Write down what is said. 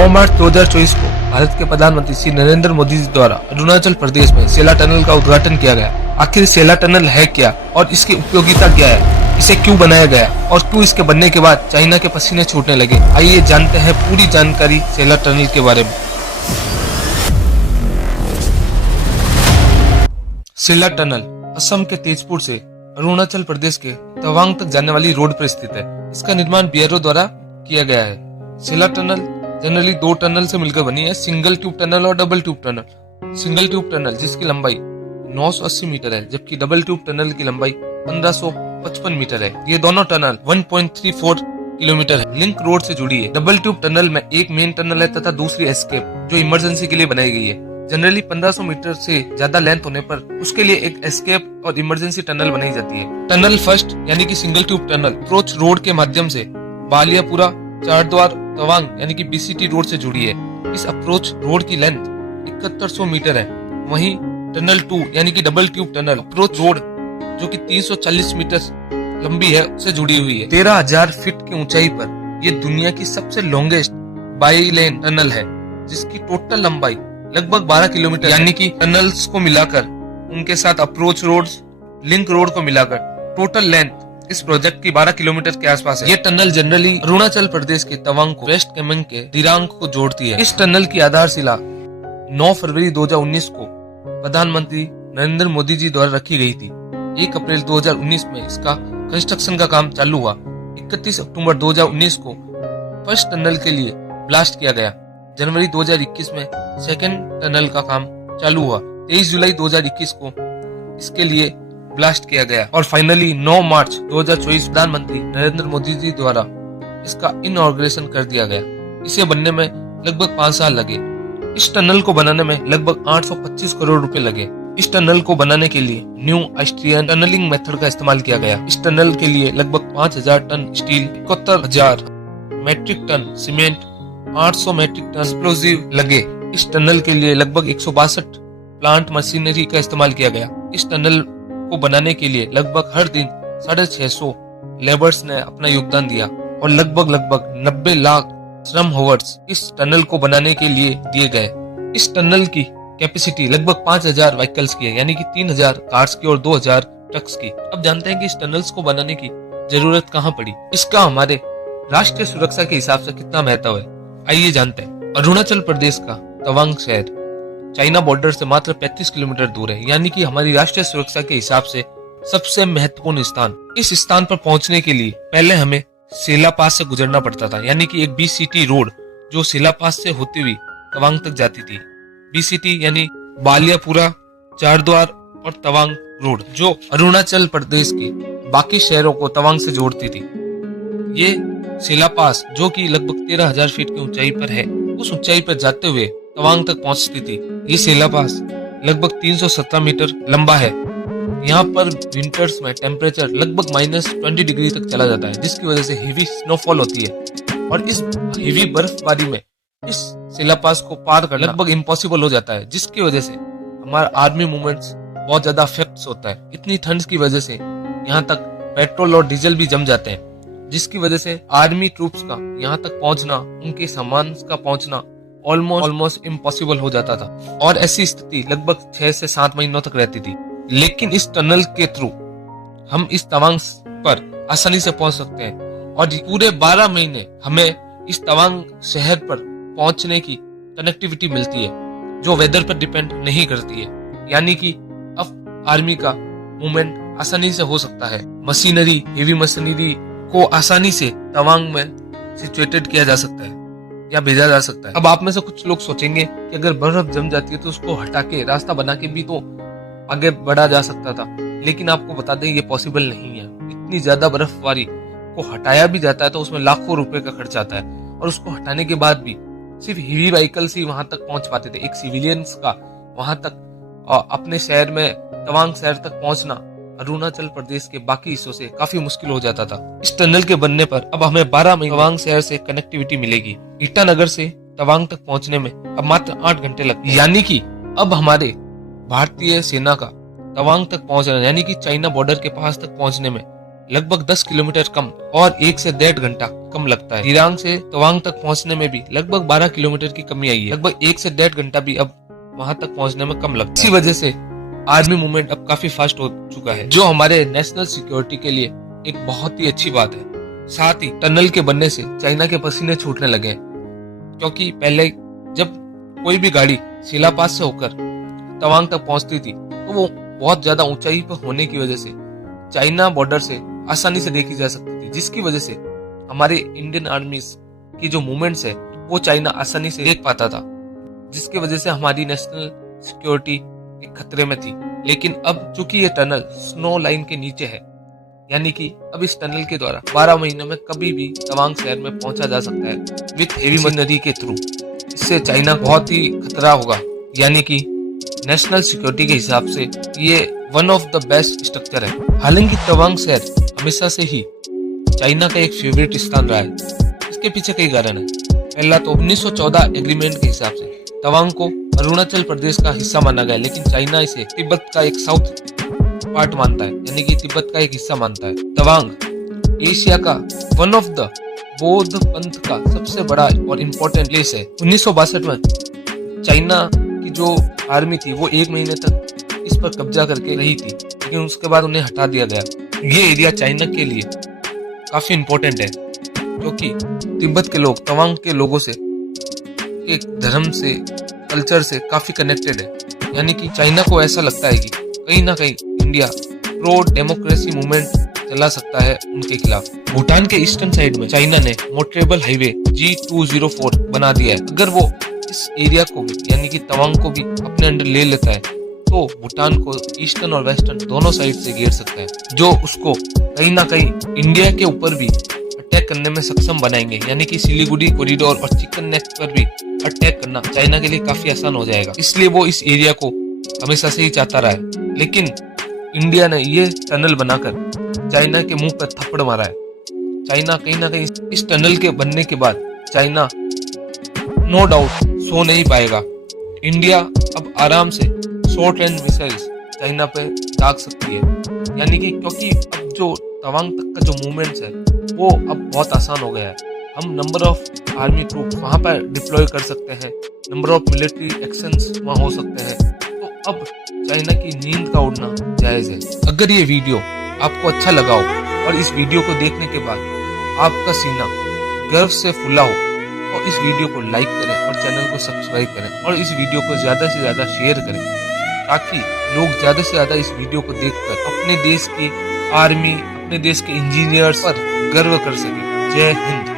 9 मार्च 2024 को भारत के प्रधानमंत्री श्री नरेंद्र मोदी जी द्वारा अरुणाचल प्रदेश में सेला टनल का उद्घाटन किया गया। आखिर सेला टनल है क्या और इसकी उपयोगिता क्या है, इसे क्यों बनाया गया और क्यों इसके बनने के बाद चाइना के पसीने छूटने लगे। आइए जानते हैं पूरी जानकारी सेला टनल के बारे में। सेला टनल असम के तेजपुर से अरुणाचल प्रदेश के तवांग तक जाने वाली रोड पर स्थित है। इसका निर्माण बीआरओ द्वारा किया गया है। सेला टनल जनरली 2 टनल से मिलकर बनी है, सिंगल ट्यूब टनल और double tube tunnel. Single tube tunnel जिसकी लंबाई 980 मीटर है, जबकि डबल ट्यूब टनल की लंबाई 1555 मीटर है। ये दोनों टनल 1.34 किलोमीटर है, लिंक रोड से जुड़ी है। डबल ट्यूब टनल में एक मेन टनल है तथा दूसरी एस्केप जो इमरजेंसी के लिए बनाई गई है। जनरली 1500 मीटर से ज्यादा लेंथ होने पर उसके लिए एक एस्केप और इमरजेंसी टनल बनाई जाती है। टनल फर्स्ट यानी कि single tube tunnel approach road के माध्यम से बालियापुरा चारद्वार तवांग यानी कि बीसीटी रोड से जुड़ी है। इस अप्रोच रोड की लेंथ 7100 मीटर है। वहीं टनल 2 यानी कि double tube tunnel approach road जो कि 340 मीटर लंबी है से जुड़ी हुई है। 13,000 फीट की ऊंचाई पर यह दुनिया की सबसे लॉन्गेस्ट बाई लेन टनल है, जिसकी टोटल लंबाई लगभग 12 किलोमीटर यानी कि टनल्स को मिलाकर उनके साथ अप्रोच रोड्स लिंक रोड को मिलाकर टोटल लेंथ इस प्रोजेक्ट की 12 किलोमीटर के आसपास है। ये टनल जनरली अरुणाचल प्रदेश के तवांग को वेस्ट कामेंग के दिरांग को जोड़ती है। इस टनल की आधारशिला 9 फरवरी 2019 को प्रधानमंत्री नरेंद्र मोदी जी द्वारा रखी गई थी। 1 अप्रैल 2019 में इसका कंस्ट्रक्शन का काम चालू हुआ। 31 अक्टूबर 2019 को फर्स्ट टनल के लिए ब्लास्ट किया गया। जनवरी 2021 में सेकेंड टनल का काम चालू हुआ। 23 जुलाई 2021 को इसके लिए ब्लास्ट किया गया और फाइनली 9 मार्च 2024 प्रधानमंत्री नरेंद्र मोदी जी द्वारा इसका इनॉग्रेशन कर दिया गया। इसे बनने में लगभग 5 साल लगे। इस टनल को बनाने में लगभग 825 करोड़ रुपए लगे। इस टनल को बनाने के लिए न्यू ऑस्ट्रियन टनलिंग मेथड का इस्तेमाल किया गया। इस टनल के लिए लगभग 5000 ton steel, 71,000 metric ton cement, 800 metric ton explosive लगे। इस टनल के लिए लगभग 162 प्लांट मशीनरी का इस्तेमाल किया गया। इस टनल को बनाने के लिए लगभग हर दिन 650 लेबर्स ने अपना योगदान दिया और लगभग 90 लाख श्रम आवर्स इस टनल को बनाने के लिए दिए गए। इस टनल की कैपेसिटी लगभग 5000 व्हीकल्स की है, यानी कि 3000 कार्स की और 2000 ट्रक्स की। अब जानते हैं कि इस टनल्स को बनाने की जरूरत कहाँ पड़ी, इसका हमारे राष्ट्रीय सुरक्षा के हिसाब से कितना महत्व है, आइए जानते हैं। अरुणाचल प्रदेश का तवांग शहर चाइना बॉर्डर से मात्र 35 किलोमीटर दूर है, यानी कि हमारी राष्ट्रीय सुरक्षा के हिसाब से सबसे महत्वपूर्ण स्थान। इस स्थान पर पहुंचने के लिए पहले हमें सेला पास से गुजरना पड़ता था, यानी कि एक बीसीटी रोड जो सेला पास से होती हुई तवांग तक जाती थी। बीसीटी यानी बालियापुरा चारद्वार और तवांग रोड जो अरुणाचल प्रदेश के बाकी शहरों को तवांग से जोड़ती थी। ये सेला पास जो कि लगभग 13,000 फीट की ऊंचाई पर है, उस ऊंचाई पर जाते हुए तवांग तक पहुंचती थी। ये सेला पास लगभग 317 मीटर लंबा है। यहाँ पर विंटर्स में टेम्परेचर लगभग -20 डिग्री तक चला जाता है, जिसकी वजह से हेवी स्नोफॉल होती है और इस हेवी बर्फबारी में इस सेला पास को पार करना लगभग इम्पॉसिबल हो जाता है, जिसकी वजह से हमारा आर्मी मूवमेंट्स बहुत ज्यादा अफेक्ट होता है। इतनी ठंड की वजह से यहाँ तक पेट्रोल और डीजल भी जम जाते हैं, जिसकी वजह से आर्मी ट्रूप्स का यहाँ तक पहुंचना, उनके सामान का पहुंचना ऑलमोस्ट इम्पॉसिबल हो जाता था और ऐसी स्थिति लगभग 6 से 7 महीनों तक रहती थी। लेकिन इस टनल के थ्रू हम इस तवांग पर आसानी से पहुंच सकते हैं और पूरे 12 महीने हमें इस तवांग शहर पर पहुंचने की कनेक्टिविटी मिलती है, जो वेदर पर डिपेंड नहीं करती है। यानी कि अब आर्मी का मूवमेंट आसानी से हो सकता है। मशीनरी, हेवी मशीनरी को आसानी से तवांग में सिचुएटेड किया जा सकता है या भेजा जा सकता है। अब आप में से कुछ लोग सोचेंगे कि अगर बर्फ जम जाती है तो उसको हटा के रास्ता बना के भी तो आगे बढ़ा जा सकता था, लेकिन आपको बता दें ये पॉसिबल नहीं है। इतनी ज्यादा बर्फबारी को हटाया भी जाता है तो उसमें लाखों रुपए का खर्च आता है और उसको हटाने के बाद भी सिर्फ हेवी व्हीकल्स ही वहां तक पहुंच पाते थे। एक सिविलियंस का वहां तक अपने शहर में तवांग शहर तक पहुंचना अरुणाचल प्रदेश के बाकी हिस्सों से काफी मुश्किल हो जाता था। इस टनल के बनने पर अब हमें 12 महीने तवांग शहर से कनेक्टिविटी मिलेगी। ईटानगर से तवांग तक पहुंचने में अब मात्र 8 घंटे लगते, यानी कि अब हमारे भारतीय सेना का तवांग तक पहुंचना यानी कि चाइना बॉर्डर के पास तक पहुंचने में लगभग 10 किलोमीटर कम और 1 से 1.5 घंटा कम लगता है। दिरांग से तवांग तक पहुंचने में भी लगभग 12 किलोमीटर की कमी आई है। लगभग 1 से 1.5 घंटा भी अब वहां तक पहुंचने में कम लगता है। इसी वजह से आर्मी मूवमेंट अब काफी फास्ट हो चुका है, जो हमारे नेशनल सिक्योरिटी के लिए एक बहुत ही अच्छी बात है। साथ ही टनल के बनने से चाइना के पसीने छूटने लगे, क्योंकि पहले जब कोई भी गाड़ी शिला पास से होकर तवांग तक पहुंचती थी तो वो बहुत ज्यादा ऊंचाई पर होने की वजह से चाइना बॉर्डर से आसानी से देखी जा सकती थी, जिसकी वजह से हमारे इंडियन आर्मी की जो मूवमेंट्स है वो चाइना आसानी से देख पाता था, जिसकी वजह से हमारी नेशनल सिक्योरिटी एक खतरे में थी। लेकिन अब चूंकि ये टनल स्नो लाइन के नीचे है, यानी कि अब इस टनल के द्वारा 12 महीनों में कभी भी तवांग शहर में पहुंचा जा सकता है विथ हेवी मशीनरी के थ्रू। इससे चाइना बहुत ही खतरा होगा, यानी कि नेशनल सिक्योरिटी के हिसाब से ये one of the best structure है। हालांकि तवांग शहर हमेशा से ही चाइना का एक फेवरेट स्थान रहा है। इसके पीछे कई कारण है। पहला तो 1914 एग्रीमेंट के हिसाब से तवांग को अरुणाचल प्रदेश का हिस्सा माना गया, लेकिन चाइना इसे तिब्बत का एक साउथ पार्ट मानता है, यानी कि तिब्बत का एक हिस्सा मानता है। तवांग एशिया का वन ऑफ द बौद्ध पंथ का सबसे बड़ा और इम्पोर्टेंट प्लेस है। 1962 में चाइना की जो आर्मी थी वो 1 महीने तक इस पर कब्जा करके रही थी, लेकिन उसके बाद उन्हें हटा दिया गया। ये एरिया चाइना के लिए काफी इम्पोर्टेंट है, क्योंकि तिब्बत के लोग तवांग के लोगों से एक धर्म से कल्चर से काफी कनेक्टेड है, यानी कि चाइना को ऐसा लगता है कि कहीं ना कहीं इंडिया प्रो डेमोक्रेसी मूवमेंट चला सकता है उनके खिलाफ। भूटान के ईस्टर्न साइड में चाइना ने मोटरेबल हाईवे G204 बना दिया है। अगर वो इस एरिया को भी, यानी कि तवांग को भी अपने अंडर ले लेता है तो भूटान को ईस्टर्न और वेस्टर्न दोनों साइड से घेर सकता है, जो उसको कहीं ना कहीं इंडिया के ऊपर भी अटैक करने में सक्षम बनाएंगे। यानी कि सिलीगुड़ी कॉरिडोर और चिकन नेक पर भी अटैक करना चाइना के लिए काफी आसान हो जाएगा। इसलिए वो इस एरिया को हमेशा से ही चाहता रहा है, लेकिन इंडिया ने ये टनल बनाकर चाइना के मुंह पर थप्पड़ मारा है। चाइना कहीं ना कहीं इस टनल के बनने के बाद चाइना नो डाउट सो नहीं पाएगा। इंडिया अब आराम से शॉर्ट रेंज मिसाइल्स चाइना पे दाग सकती है, यानी कि क्योंकि अब जो तवांग तक का जो मूवमेंट्स है वो अब बहुत आसान हो गया है। हम नंबर ऑफ आर्मी ट्रूप वहां पर डिप्लॉय कर सकते हैं, नंबर ऑफ मिलिट्री एक्शंस वहां हो सकते हैं, तो अब चाइना की नींद का उड़ना जायज है। अगर ये वीडियो आपको अच्छा लगा हो और इस वीडियो को देखने के बाद आपका सीना गर्व से फूला हो तो इस वीडियो को लाइक करें और चैनल को सब्सक्राइब करें और इस वीडियो को ज्यादा से ज्यादा शेयर करें, ताकि लोग ज्यादा से ज्यादा इस वीडियो को देखकर अपने देश की आर्मी, अपने देश के इंजीनियर्स पर गर्व कर सकें। जय हिंद।